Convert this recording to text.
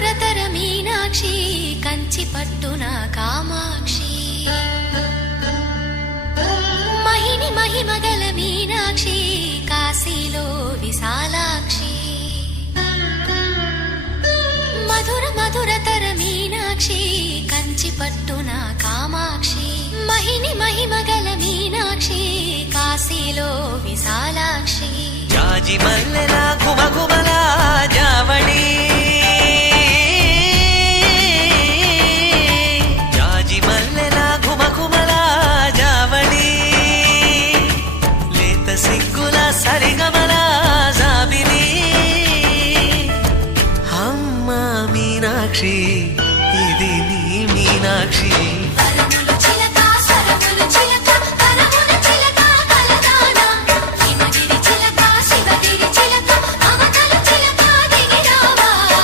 మధురతర మీనాక్షి కంచి పట్టున కామాక్షి మహిని మహిమగల మీనాక్షి కాశీలో విశాలాక్షి మధుర మధురతర మీనాక్షి కంచి పట్టున కామాక్షి మహిని మహిమగల మీనాక్షి కాశీలో విశాలాక్షి జాజి మల్లెల ఘుమఘుమల జావళి జాజి మల్లెల ఘుమఘుమల జావళి లేత సిగ్గుల సరిగమల జాబిలి అమ్మ మీనాక్షి ఇది నీ మీనాక్షి